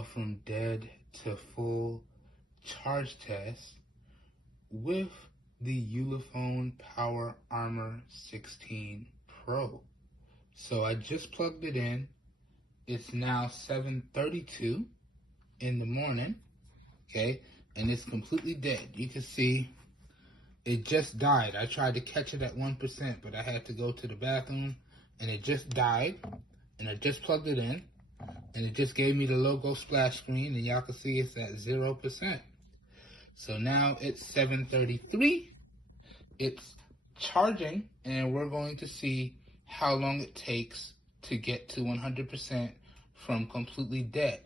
from dead to full charge test with the Ulefone Power Armor 16 Pro. So I just plugged it in. It's now 7:32 in the morning, okay, and it's completely dead. You can see it just died. I tried to catch it at 1%, but I had to go to the bathroom, and it just died, and I just plugged it in, and it just gave me the logo splash screen, and y'all can see it's at 0%. So now it's 7:33. It's charging, and we're going to see how long it takes to get to 100% from completely dead.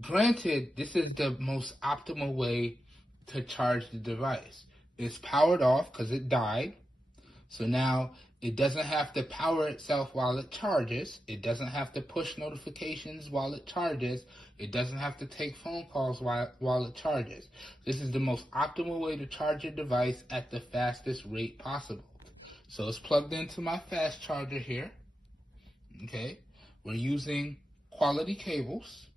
Granted, this is the most optimal way to charge the device. It's powered off because it died. So now it doesn't have to power itself while it charges. It doesn't have to push notifications while it charges. It doesn't have to take phone calls while it charges. This is the most optimal way to charge your device at the fastest rate possible. So it's plugged into my fast charger here. Okay, we're using quality cables,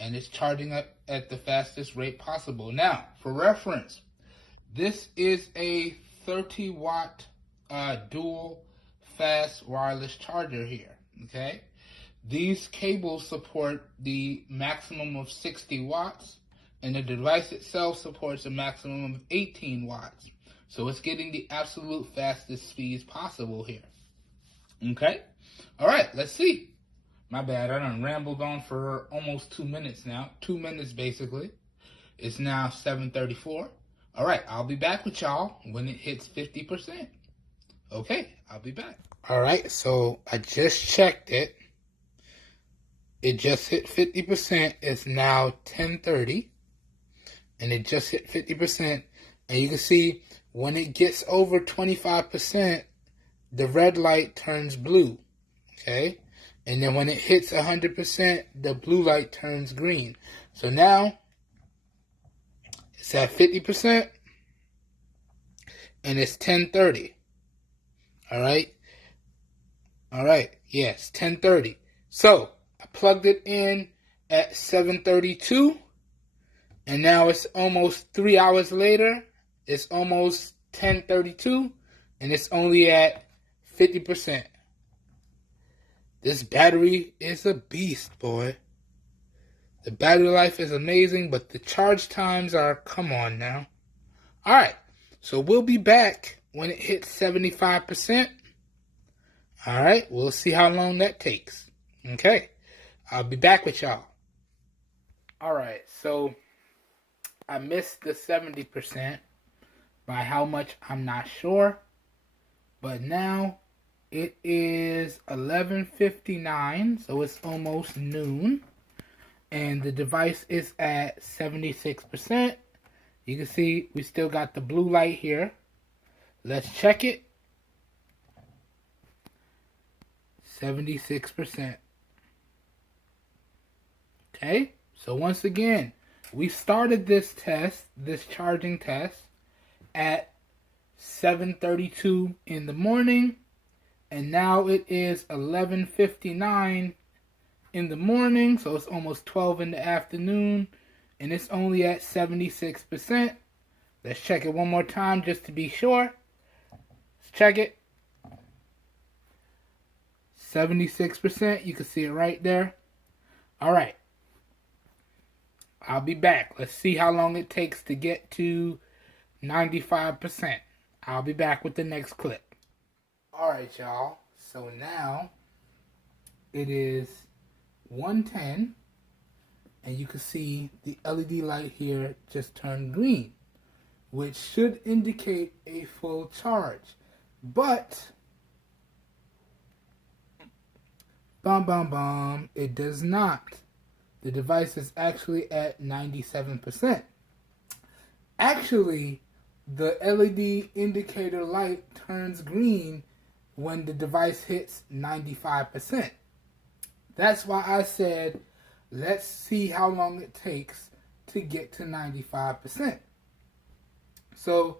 and it's charging up at the fastest rate possible. Now, for reference, this is a 30-watt dual fast wireless charger here, okay? These cables support the maximum of 60 watts, and the device itself supports a maximum of 18 watts. So it's getting the absolute fastest speeds possible here, okay? All right, let's see. My bad, I done rambled on for almost 2 minutes now. 2 minutes, basically. It's now 7:34. All right, I'll be back with y'all when it hits 50%. Okay, I'll be back. All right, so I just checked it. It just hit 50%. It's now 10:30. And it just hit 50%. And you can see when it gets over 25%, the red light turns blue. Okay? And then when it hits 100%, the blue light turns green. So now it's at 50%, and it's 10:30. All right? All right. Yes, 10:30. So I plugged it in at 7:32, and now it's almost 3 hours later. It's almost 10:32, and it's only at 50%. This battery is a beast, boy. The battery life is amazing, but the charge times are, come on now. All right, so we'll be back when it hits 75%. All right, we'll see how long that takes. Okay, I'll be back with y'all. All right, so I missed the 70%. By how much, I'm not sure. But now it is 11:59, so it's almost noon. And the device is at 76%. You can see we still got the blue light here. Let's check it. 76%. Okay, so once again, we started this test, this charging test, at 7:32 in the morning, and now it is 11:59 in the morning, so it's almost 12 in the afternoon, and it's only at 76%. Let's check it one more time just to be sure. Let's check it. 76%, you can see it right there. All right, I'll be back. Let's see how long it takes to get to 95%. I'll be back with the next clip. Alright, y'all. So now it is 1:10, and you can see the LED light here just turned green, which should indicate a full charge. But it does not. The device is actually at 97%. Actually, the LED indicator light turns green when the device hits 95%. That's why I said, let's see how long it takes to get to 95%. So,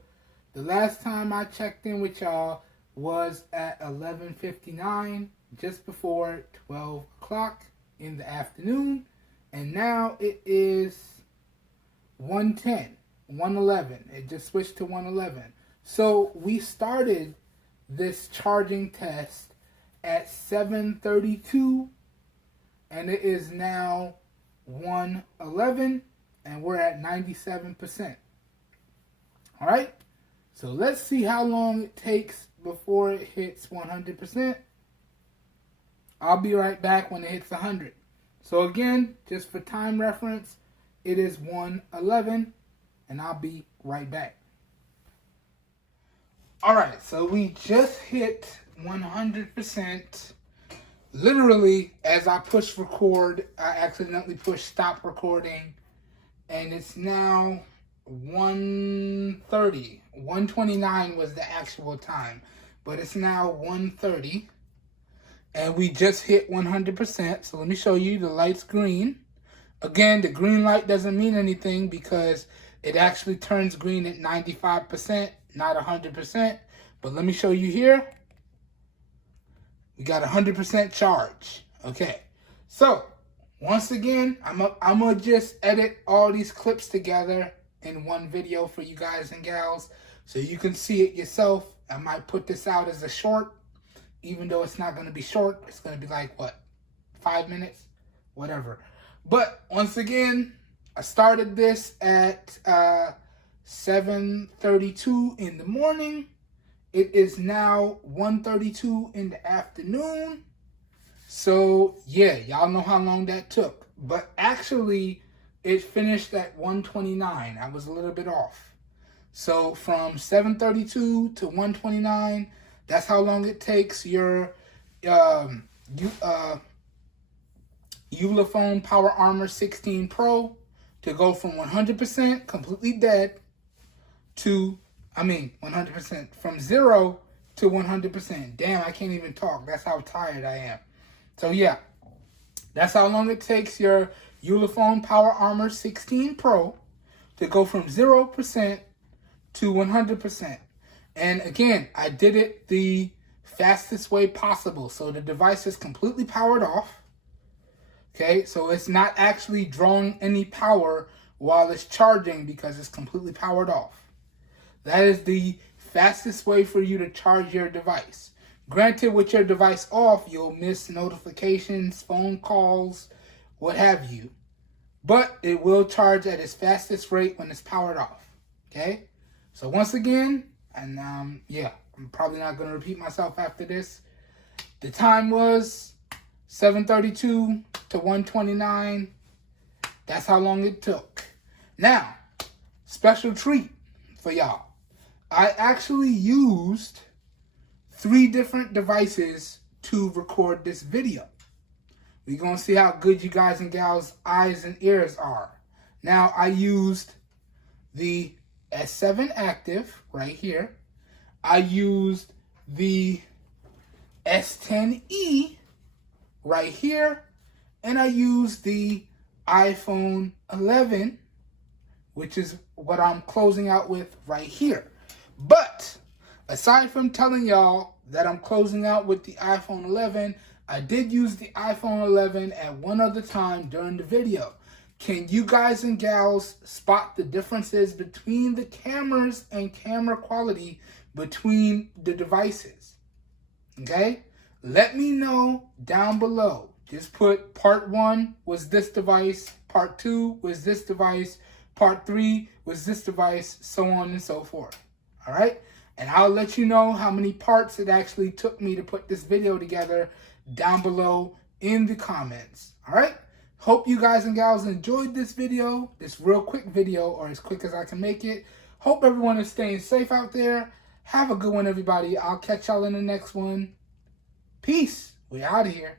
the last time I checked in with y'all was at 11:59, just before 12 o'clock in the afternoon, and now it is 110, 111. It just switched to 111. So we started this charging test at 7:32, and it is now 1:11, and we're at 97%. All right, so let's see how long it takes before it hits 100%. I'll be right back when it hits 100. So again, just for time reference, it is 1:11, and I'll be right back. All right, so we just hit 100%. Literally, as I push record, I accidentally pushed stop recording, and it's now 1:30. 1:29 was the actual time, but it's now 1:30, and we just hit 100%. So let me show you. The light's green. Again, the green light doesn't mean anything because it actually turns green at 95%, not 100%. But let me show you here. We got 100% charge. Okay. So, once again, I'm going to just edit all these clips together in one video for you guys and gals so you can see it yourself. I might put this out as a short, even though it's not going to be short. It's going to be like, what, 5 minutes? Whatever. But once again, I started this at 7:32 in the morning. It is now 1:32 in the afternoon. So, yeah, y'all know how long that took. But actually, it finished at 1:29. I was a little bit off. So, from 7:32 to 1:29, that's how long it takes your Ulefone Power Armor 16 Pro to go from 100% completely dead to 100%, from 0 to 100%. Damn, I can't even talk. That's how tired I am. So yeah, that's how long it takes your Ulefone Power Armor 16 Pro to go from 0% to 100%. And again, I did it the fastest way possible. So the device is completely powered off. Okay, so it's not actually drawing any power while it's charging because it's completely powered off. That is the fastest way for you to charge your device. Granted, with your device off, you'll miss notifications, phone calls, what have you. But it will charge at its fastest rate when it's powered off. Okay? So once again, and yeah, I'm probably not going to repeat myself after this. The time was 7:32 to 1:29. That's how long it took. Now, special treat for y'all. I actually used 3 different devices to record this video. We're going to see how good you guys and gals' eyes and ears are. Now, I used the S7 Active right here. I used the S10e right here. And I used the iPhone 11, which is what I'm closing out with right here. But aside from telling y'all that I'm closing out with the iPhone 11, I did use the iPhone 11 at one other time during the video. Can you guys and gals spot the differences between the cameras and camera quality between the devices? Okay? Let me know down below. Just put part 1 was this device, part 2 was this device, part 3 was this device, so on and so forth. All right? And I'll let you know how many parts it actually took me to put this video together down below in the comments. All right? Hope you guys and gals enjoyed this video, this real quick video, or as quick as I can make it. Hope everyone is staying safe out there. Have a good one, everybody. I'll catch y'all in the next one. Peace. We're out of here.